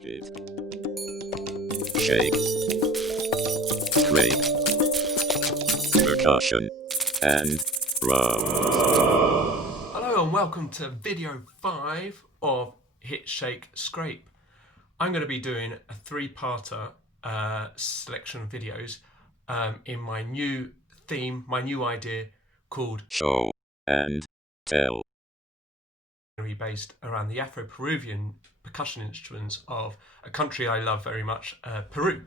Give, shake, scrape, percussion, and drum. Hello and welcome to video 5 of Hit, Shake, Scrape. I'm going to be doing a 3-parter selection of videos in my new theme, my new idea called Show and tell. based around the Afro Peruvian percussion instruments of a country I love very much, Peru.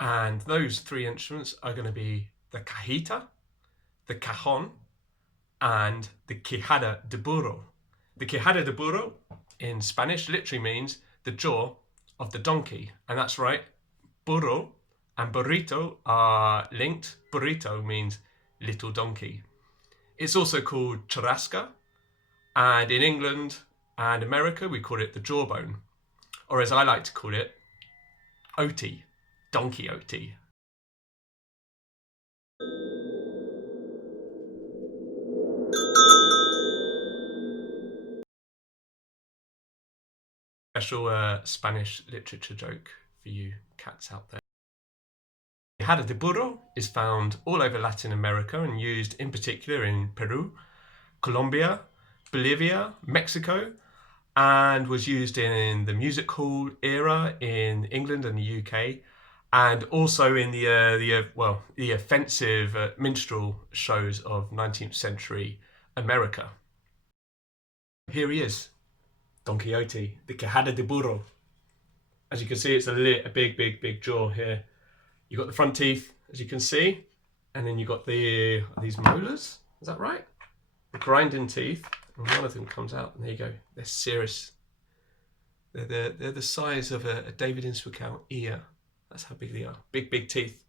And those 3 instruments are going to be the Cajita, the Cajón, and the Quijada de burro. The Quijada de burro in Spanish literally means the jaw of the donkey, and that's right, burro and burrito are linked. Burrito means little donkey. It's also called churrasca, and in England and America we call it the jawbone, or as I like to call it, OT, donkey OT. Special Spanish literature joke for you cats out there. Quijada de burro is found all over Latin America and used in particular in Peru, Colombia, Bolivia, Mexico, and was used in the music hall era in England and the UK, and also in the offensive minstrel shows of 19th century America. Here he is, Don Quixote, the Quijada de burro. As you can see, it's a big jaw here. You've got the front teeth, as you can see, and then you've got these molars. Is that right? The grinding teeth, and one of them comes out, and there you go. They're serious. They're the size of a David Insua-Cao ear. That's how big they are. Big teeth.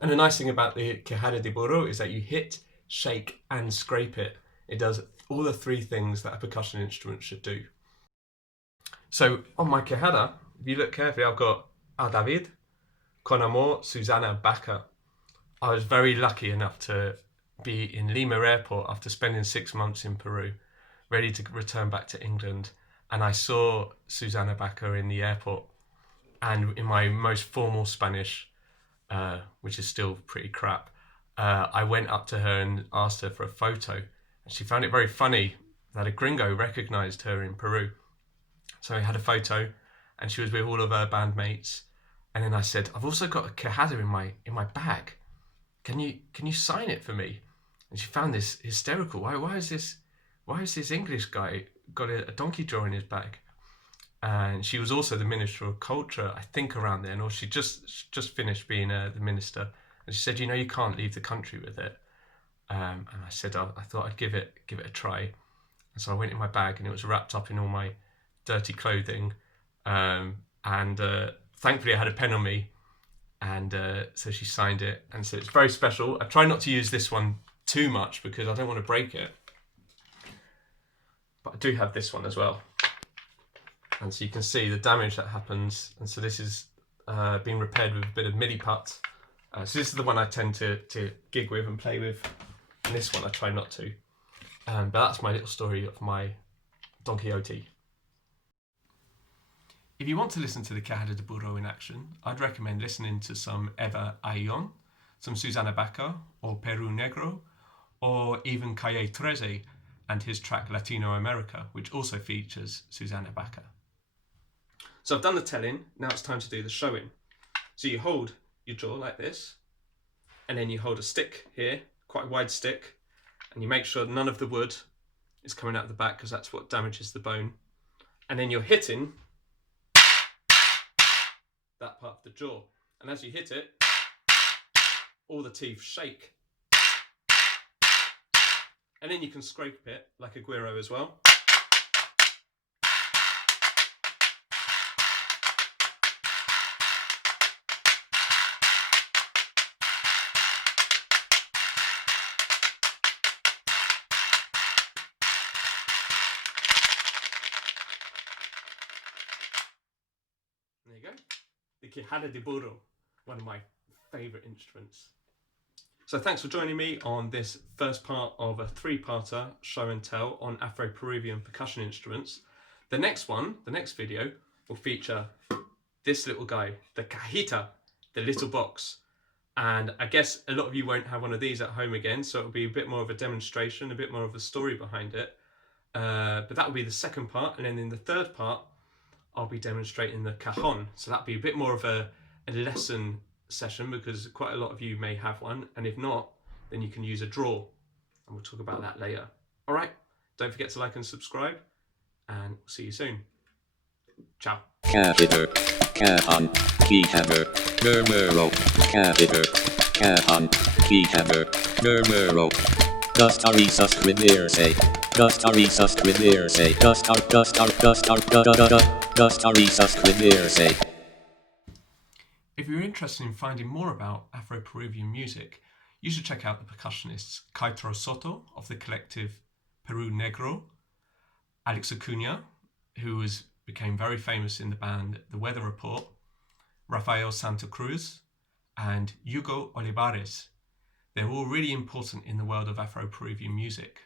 And the nice thing about the Quijada de burro is that you hit, shake, and scrape it. It does all the 3 things that a percussion instrument should do. So on my Quijada, if you look carefully, I've got A David, Con Amor, Susana Baca. I was very lucky enough to be in Lima airport after spending 6 months in Peru, ready to return back to England. And I saw Susana Baca in the airport. And in my most formal Spanish, which is still pretty crap, I went up to her and asked her for a photo. And she found it very funny that a gringo recognized her in Peru. So we had a photo, and she was with all of her bandmates. And then I said, I've also got a Quijada in my bag. Can you sign it for me? And she found this hysterical. Why is this English guy got a donkey jaw in his bag? And she was also the Minister of Culture, I think, around then, or she just finished being the minister. And she said, you can't leave the country with it. And I said, I thought I'd give it a try. And so I went in my bag, and it was wrapped up in all my dirty clothing. And thankfully I had a pen on me, and so she signed it. And so it's very special. I try not to use this one too much because I don't want to break it. But I do have this one as well. And so you can see the damage that happens. And so this is being repaired with a bit of midi putt. So this is the one I tend to gig with and play with. And this one I try not to. But that's my little story of my Don Quixote. If you want to listen to the Quijada de burro in action, I'd recommend listening to some Eva Ayllón, some Susana Baca, or Peru Negro, or even Calle 13 and his track Latino America, which also features Susana Baca. So I've done the telling, now it's time to do the showing. So you hold your jaw like this, and then you hold a stick here, quite a wide stick, and you make sure none of the wood is coming out of the back because that's what damages the bone. And then you're hitting that part of the jaw. And as you hit it, all the teeth shake. And then you can scrape it like a guiro as well. There you go. The Quijada de burro, one of my favourite instruments. So thanks for joining me on this first part of a 3-parter show and tell on Afro Peruvian percussion instruments. The next one, the next video, will feature this little guy, the Cajita, the little box. And I guess a lot of you won't have one of these at home again, so it'll be a bit more of a demonstration, a bit more of a story behind it. But that will be the second part, and then in the third part, I'll be demonstrating the Cajón. So that'll be a bit more of a lesson session, because quite a lot of you may have one, and if not, then you can use a draw, and we'll talk about that later. All right, don't forget to like and subscribe, and we'll see you soon. Ciao. Cajita, Cajón, Quijada, burro, Cajita, Cajón, Quijada, burro. Gustar suscribirse, gustar suscribirse. If you're interested in finding more about Afro Peruvian music, you should check out the percussionists Kaitro Soto of the collective Peru Negro, Alex Acuna, who became very famous in the band The Weather Report, Rafael Santa Cruz, and Hugo Olivares. They're all really important in the world of Afro Peruvian music.